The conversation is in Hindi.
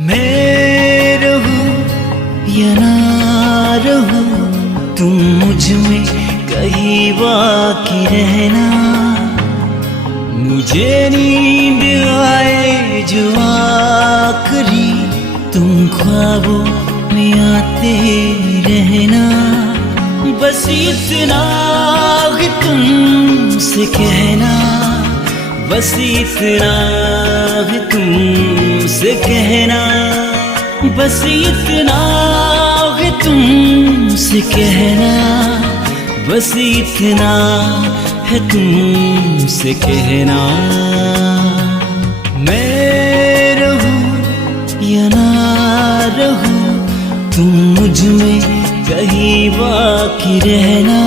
मैं रहूं या ना रहूं, तुम मुझ में कहीं बाकी रहना। मुझे नींद आए जो आखिरी, तुम ख्वाबों में आते रहना। बस इतना ही तुमसे कहना, बस इतना ही तुमसे कहना, बस इतना ही तुमसे कहना, बस इतना है तुमसे कहना। मैं रहूं या ना रहूं, तुम मुझ में कहीं बाकी रहना।